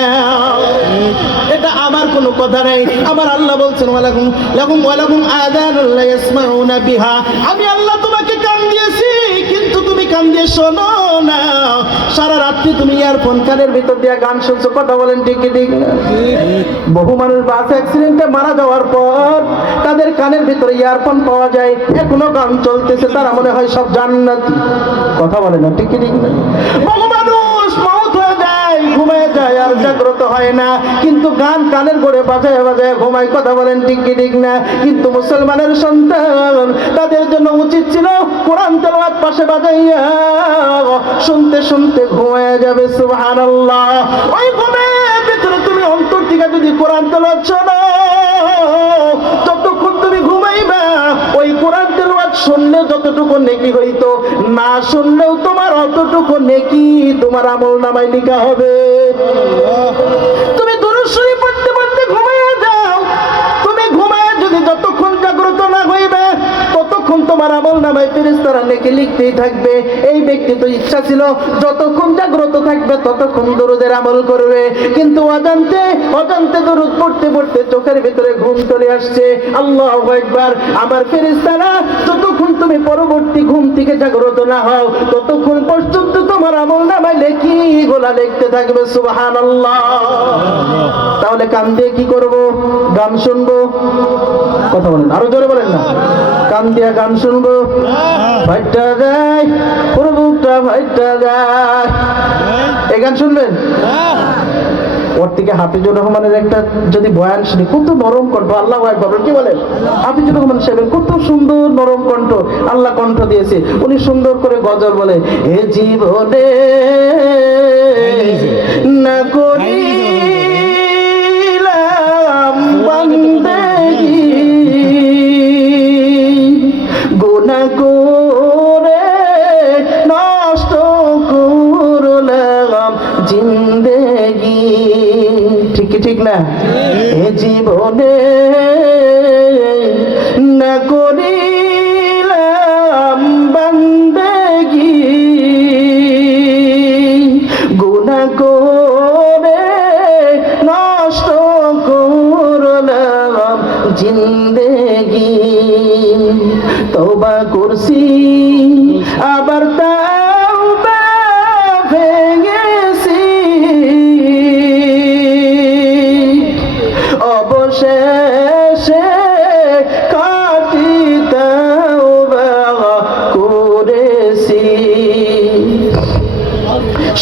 এটা আমার কোনো কথা নাই, আমার আল্লাহ বলছেন, ওয়ালাহুম আযানুন লা ইয়াসমাউনা বিহা। আমি আল্লাহ তোমাকে কান দিয়েছি, কিন্তু তুমি কান দিয়ে শোনো না। সারা রাত্রি তুমি ইয়ারফোন কানের ভিতর দিয়ে গান শুনছো। কথা বলেন ঠিক কি ঠিক না? বহু মানুষ বাস অ্যাক্সিডেন্টে মারা যাওয়ার পর তাদের কানের ভিতরে ইয়ারফোন পাওয়া যায়, এখনো গান চলতেছে, তারা মনে হয় সব জান্নাতি। কথা বলে না ঠিক কি ঠিক না? বহু মানুষ মওত হয়ে যায়, ঘুমিয়ে যায়, আর জাগ্রত হয় না, কিন্তু গান কানের গোড়ে বাজায় বাজায় ঘুমায়। কথা বলেন ঠিক কি ঠিক না? কিন্তু মুসলমানের সন্তান, তাদের জন্য উচিত ছিল কোরআন তেলাওয়াত পাশে বাজাইয়া শুনতে শুনতে ঘুমিয়ে যাবে। সুবহানাল্লাহ। ওই ঘুমের ভিতরে তুমি অন্তর থেকে যদি কোরআন তেলাওয়াত শোনো, যতক্ষণ তুমি ঘুমাইবা, ওই কোরআন তেলাওয়াত শুনলে যতটুকু নেকি হইতো, না শুনলেও তোমার অতটুকু নেকি তোমার আমল নামায় লেখা হবে। তুমি দুরূদ শরীফ পড়তে পড়তে ঘুমাইয়া যাও, তুমি ঘুমাইয়া যদি যতক্ষণ জাগ্রত না হইবে, ততক্ষণ তোমার আমল নামায় ফেরেশতারা নেকি লিখতেই থাকবে। এই ব্যক্তি তো ইচ্ছা ছিল যতক্ষণ জাগ্রত থাকবে ততক্ষণ দরুদের আমল করবে, কিন্তু অজান্তে দরুদ পড়তে পড়তে চোখের ভিতরে ঘুম চলে আসছে। আল্লাহু আকবার। আমার ফেরেশতারা যতক্ষণ তুমি পরবর্তী ঘুম থেকে জাগ্রত না হও, ততক্ষণ পর্যন্ত তোমার আমল নামায় লেখি গোলা লিখতে থাকবে। সুবহানাল্লাহ। তাহলে কান দিয়ে কি করব? গান শুনবো। কথা বলেন, আরো জোরে বলেন না। কান দিয়ে গান শুনবো, ফাইটা যায় পুরো বুকটা ফাইটা যায়, এই গান শুনবেন। ওর থেকে হাফিজুর রহমানের একটা যদি বয়ান শুনি, কত নরম কণ্ঠ। আল্লাহু আকবার। কি বলেন? হাফিজুর রহমান সাহেবের কত সুন্দর নরম কণ্ঠ, আল্লাহ কণ্ঠ দিয়েছে। উনি সুন্দর করে গজল বলে, এ জীবনে না করিলাম বান্দেগি, গুনাহ করে নষ্ট করলাম ঠিক না? এ জীবনে না করিলাম বান্দেগি, গুনাহ করে নষ্ট করলাম জিন্দেগি। তওবা করছি আবার তাওবা ভেঙেছি, অবশেষে খাঁটি তাওবা করেছি।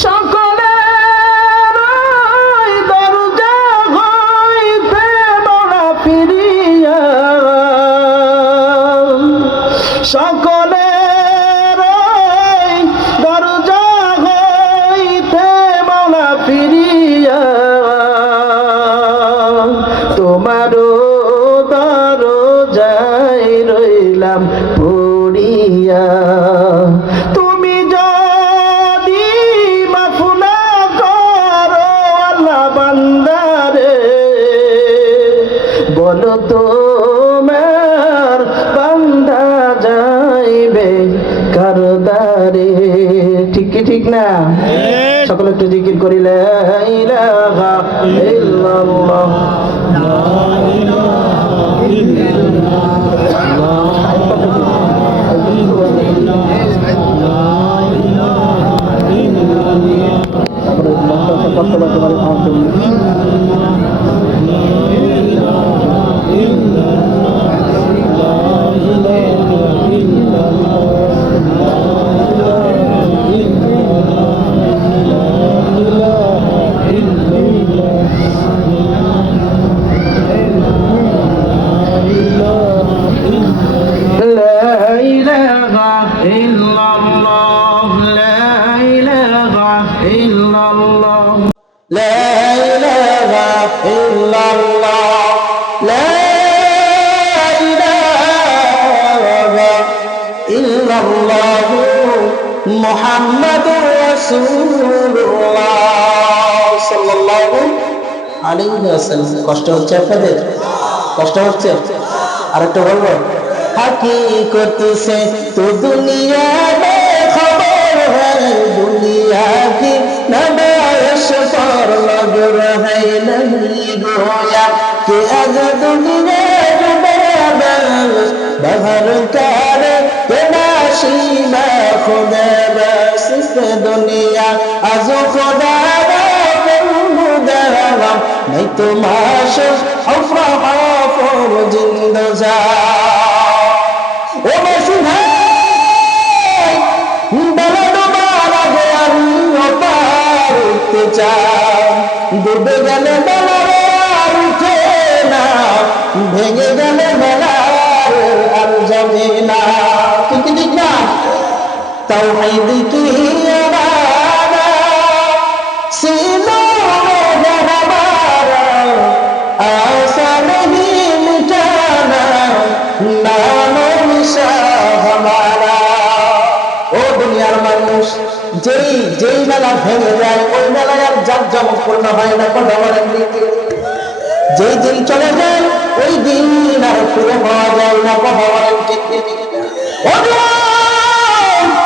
সকলের দরজা হইতে বড় ফিরিয়া, সকলের দরজা হইতে বড় ফিরিয়া, তোমারও দরজায় রইলাম পড়িয়া। তুমি যদি মাফ না করো আল্লাহ বান্দারে, বলো তোমার বান্দা যাইবে কার দ্বারে? ঠিক কি ঠিক না? সকলে একটু জিকির করি, লা ইলাহা ইল্লাল্লাহ। মুহাম্মাদুর রাসূলুল্লাহ সাল্লাল্লাহু আলাইহি ওয়াসাল্লাম। কষ্ট হচ্ছে আপনাদের? কষ্ট হচ্ছে? আরেকটা বলবো, हकीकत से तो दुनिया में खबर है, दुनिया की नमाइश पर लग रहे नहीं गोया कि आज दुनिया बहर कर नाशीमा खुदा बस से दुनिया आज खुदा नहीं तो माशर अफरा फर जिंदा जा ओ मसुधा बड़ा दोबारा गया पार उठते चाओ, डूबे गले बेला আর উঠে না, ভেঙে গেলে বেলা আর যাবে না। ঠিক ঠিক না? তাওহীদ কি আবাদা सीनों में हमारा आशा नहीं मिटाना, नामो निशान हमारा। ओ दुनियार মানুষ, যেই যেই মেলা ভেঙে যায় ওই মেলায় আর জাঁকজমকপূর্ণ হয় না। কথা বলেন দিকে যেই দিন চলে যায় ওই দিন আর ফিরে পাওয়া যায় না। কথা বলেন ঠিক ঠিক।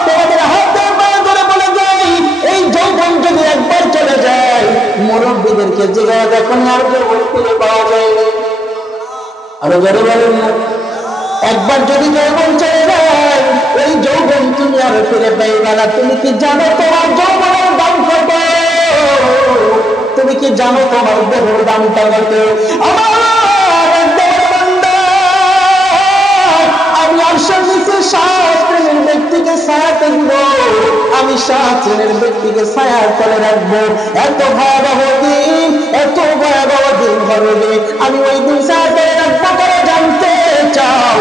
তোমাদের হাতে পায়ে ধরে বলে যাই, এই যৌবন যদি একবার চলে যায়, মুরব্বীদেরকে জিজ্ঞাসা যখন আর যৌবন ফিরে পাওয়া যায়নি। আরো জোরে বলেন না, একবার যদি যৌবন চলে যায় ওই যৌবন তুমি আর ফিরে পাইবে না। তুমি কি জানো তোমার যৌবনের দাম কত? তুমি কি জানো তোমার দেহের দামটা কত? আমি আরশের নিচে 7 শ্রেণীর ব্যক্তিকে ছায়া দেব, আমি 7 শ্রেণীর ব্যক্তিকে ছায়ার তলে রাখবো। এত ভয়াবহ দিন, এত ভয়াবহ দিন হবে, আমি ওই দিন ছায়া তলে রাখবো। করে জানতে চাও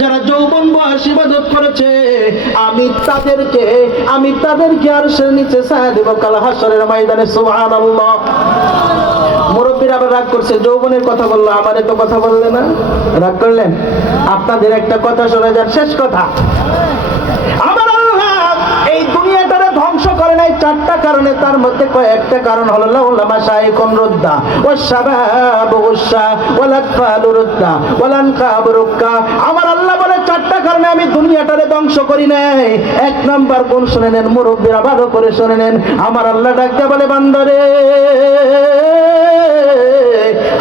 যারা যৌবন বয়স ইবাদত করেছে, আমি তাদেরকে আরশের নিচে ছায়া দেব কাল হাশরের ময়দানে। সুবহানাল্লাহ। মুরব্বীরা আবার রাগ করছে, যৌবনের কথা বললো, আমার তো কথা বললে না, রাগ করলেন? আপনাদের একটা কথা শোনা যান, শেষ কথা। আমার আল্লাহ এই দুনিয়াটারে ধ্বংস করে নাই চারটা কারণে, তার মধ্যে কয়েকটা কারণ হলো লাউলা মাশাইকুন রুদ্দা ওয়াশশাবাবু উশা ওয়াল আতফালু রুদ্দা ওয়াল আনকাবু রুক্কা। আমার আল্লাহ বলে চারটা কারণে আমি দুনিয়াটারে ধ্বংস করি নাই। এক নাম্বার কোন শুনে নেন, মুরব্বীরা ভালো করে শুনে নেন। আমার আল্লাহ ডাকতে বলে বান্দারে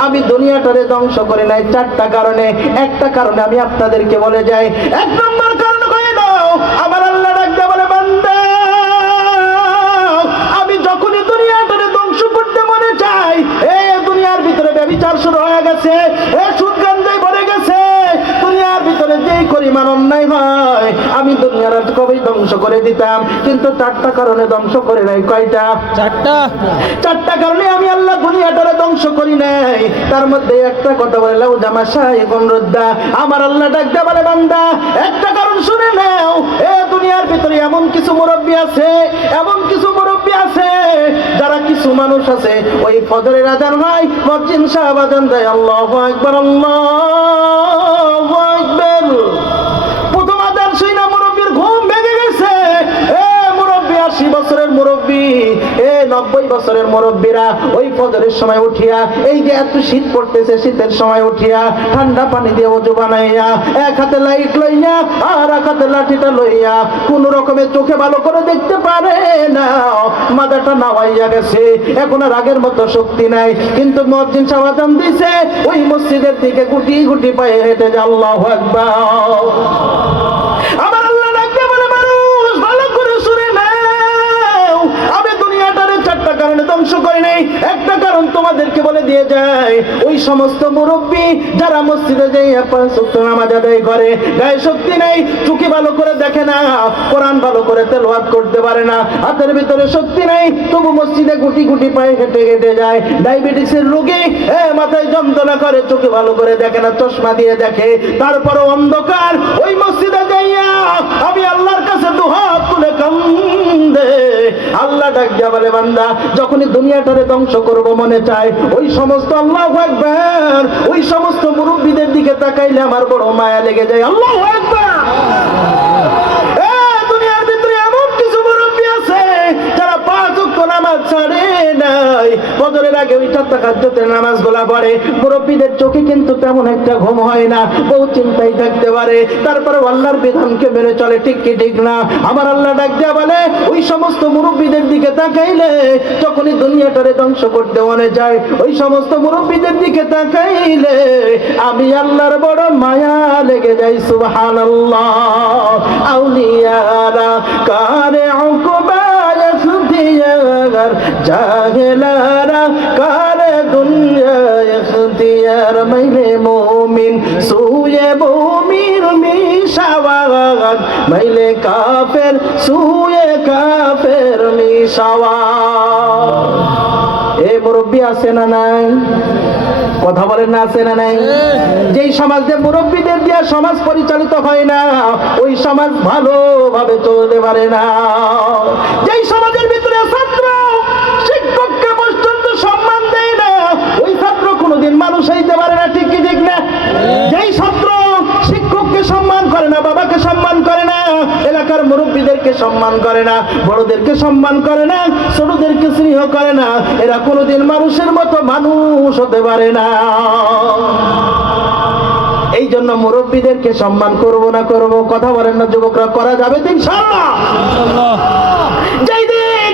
আমি দুনিয়াটারে ধ্বংস করি নাই চারটা কারণে। একটা কারণে আমি আপনাদেরকে বলে যাই। এক নম্বর কারণ কয়ে দাও, আমার আল্লাহ ডাকতে বলে বান্দা আমি যখনই দুনিয়াটারে ধ্বংস করতে মনে চাই, দুনিয়ার ভিতরে ব্যভিচার শুরু হয়ে গেছে, সুদ গাঞ্জায় ভরে গেছে, দুনিয়ার ভিতরে যেই পরিমাণ অন্যায় হয় আমি দুনিয়ার কবেই ধ্বংস করে দিতাম। কিন্তু চারটা কারণে ধ্বংস করে নাই। কয়টা? চারটা কারণে আমি আল্লাহ দুনিয়াটারে ধ্বংস করি নাই। তার মধ্যে একটা কথা বলে লাউ জামাশাইকুন রুদ্দা, আমার আল্লাহ ডাকতে বলে বান্দা একটা কারণ শুনে নাও। দুনিয়ার ভিতরে এমন কিছু মুরব্বী আছে, এমন কিছু মুরব্বী আছে যারা কিছু মানুষ আছে ওই ফজরের আযান হয়, মুয়াজ্জিন সাহেব আযান দেয়, আল্লাহু আকবার আল্লাহু আকবার, প্রথম আযান শুনে না মুরব্বীর ঘুম ভেঙে গেছে। মুরব্বী 80 বছরের মুরব্বী, 90 বছরের মুরব্বীরা ওই ফজরের সময় উঠিয়া, এই যে এত শীত পড়তেছে শীতের সময় উঠিয়া ঠান্ডা পানি দিয়ে ওযু বানাইয়া এক হাতে লাইট লইয়া আর এক হাতে লাঠিটা লইয়া কোন রকমের চোখে ভালো করে দেখতে পারে না, মাথাটা নাওয়াইয়া গেছে, এখন আর আগের মতো শক্তি নাই। কিন্তু মুয়াজ্জিন সাহেব আযান দিছে, ওই মসজিদের দিকে গুটি গুটি পায়ে হেঁটে যায়। আল্লাহু আকবার। আমার আল্লাহ ডাকতে বলে মানুষ ভালো করে শুনে নাও, আমি দুনিয়াটারে চারটা কারণে ধ্বংস করি নাই। একটা কারণ তোমাদেরকে বলে দিয়ে যায়, ওই সমস্ত মুরব্বী যারা মসজিদে যাইয়া 5 ওয়াক্ত নামাজ আদায় করে, গায়ে শক্তি নেই, চোখে ভালো করে দেখে না, কোরআন ভালো করে তেলাওয়াত করতে পারে না, হাতের ভিতরে শক্তি নেই, তবু মসজিদে গুটি গুটি পায়ে হেঁটে হেঁটে যায়। ডায়াবেটিসের রোগী, মাথায় যন্ত্রণা করে, চোখে ভালো করে দেখে না, চশমা দিয়ে দেখে, তারপরও অন্ধকার ওই মসজিদে যাইয়া আমি আল্লাহর কাছে দুহাত তুলে কান্দে। আল্লাহ ডাক দিয়া বলে বান্দা যখনই দুনিয়াটারে ধ্বংস করব মনে চায়, ওই সমস্ত আল্লাহু আকবার, ওই সমস্ত মুরব্বীদের দিকে তাকাইলে আমার বড় মায়া লেগে যায়। আল্লাহু আকবার। দুনিয়ার ভিতরে এমন কিছু মুরব্বী আছে যারা 5 ওয়াক্ত নামাজ ছাড়ে নাই, ফজরের আগে ওই 4 তাহাজ্জুদের নামাজগুলা পড়ে। মুরব্বীদের চোখে কিন্তু তেমন একটা ঘুম হয় না, বহু চিন্তায় থাকতে পারে, তারপরে আল্লাহর বিধানকে মেনে চলে, ঠিক কি ঠিক না? আমার আল্লাহ ডাক দিয়া বলে ওই সমস্ত মুরব্বীদের দিকে তাকাইলে যখনই দুনিয়াটারে ধ্বংস করতে মনে যায়, ওই সমস্ত মুরব্বীদের দিকে তাকাইলে আমি আল্লাহর বড় মায়া লেগে যাই। সুবহানাল্লাহ। আউলিয়ারা কারে উকবা ইখতিয়ার, জাহেলারা কারে দুনিয়া ইখতিয়ার, মাইলে মুমিন সুয়ে মুমিন মিশাওয়াত, মাইলে কাফের সুয়ে কাফের মিশাওয়াত। মুরব্বী আছে না নাই? কথা বলেন না, আছে না নাই? যেই সমাজে মুরব্বীদের দিয়া সমাজ পরিচালিত হয় না, ওই সমাজ ভালোভাবে চলতে পারে না। যেই সমাজের ভিতরে ছাত্র শিক্ষককে পর্যন্ত সম্মান দেয় না, ওই ছাত্র কোনোদিন মানুষ হইতে পারে না, ঠিক কি ঠিক না? যেই ছাত্র শিক্ষককে সম্মান করে না, বাবাকে সম্মান করে না, এলাকার মুরব্বীদেরকে সম্মান করে না, বড়দেরকে সম্মান করে না, ছোটদেরকে স্নেহ করে না, এরা কোনোদিন মানুষের মতো মানুষ হতে পারে না। এই জন্য মুরব্বীদেরকে সম্মান করব না করব, কথা বলেন না যুবকরা? করা যাবে তো ইনশাআল্লাহ। যেই দিন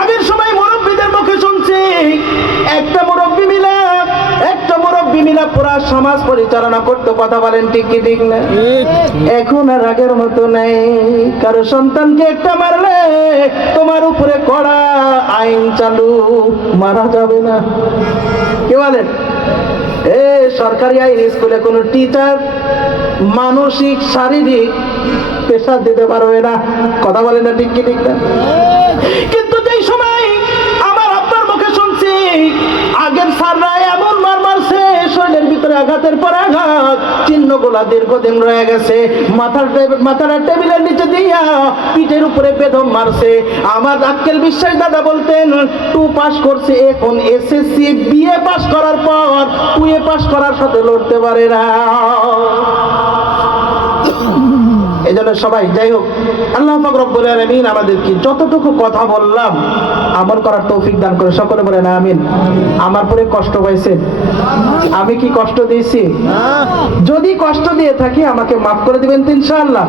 আগের সময় মুরব্বীদের মুখে শুনছি একটা মুরব্বী মিলা পুরা সমাজ পরিচালনা করতে, কথা বলেন ঠিক কি ঠিক না? এখন আর আগের মতো নেই। কারো সন্তানকে একটা মারলে তোমার উপরে কড়া আইন চালু, মারা যাবে না। কি বলেন? সরকারি আইন স্কুলে কোন টিচার মানসিক শারীরিক প্রেসার দিতে পারবে না, কথা বলেন না ঠিক কি ঠিক না? কিন্তু যেই সময় আমার আপনার মুখে শুনছি আগের স্যাররা এমন মার মারছে, শরীরের ভিতরে আঘাতের পর আঘাত, চিহ্নগুলা দীর্ঘদিন রয়ে গেছে, মাথার টেবিলের নিচে দিয়া পিঠের উপরে বেদম মারছে। আমার আক্কেল বিশ্বাস দাদা বলতেন 2 পাস করছে, এখন এসএসসি বিএ পাস করার পর কুয়ে পাস করার সাথে লড়তে পারে না। এই জন্য সবাই যাই হোক, আল্লাহ পাক রব্বুল আলামিন আমাদেরকে যতটুকু কথা বললাম আমল করার তৌফিক দান করে, সকলে বলেন আমিন। আমার পরে কষ্ট পাইছেন, আমি কি কষ্ট দিয়েছি? যদি কষ্ট দিয়ে থাকি আমাকে মাফ করে দিবেন তো ইনশাআল্লাহ।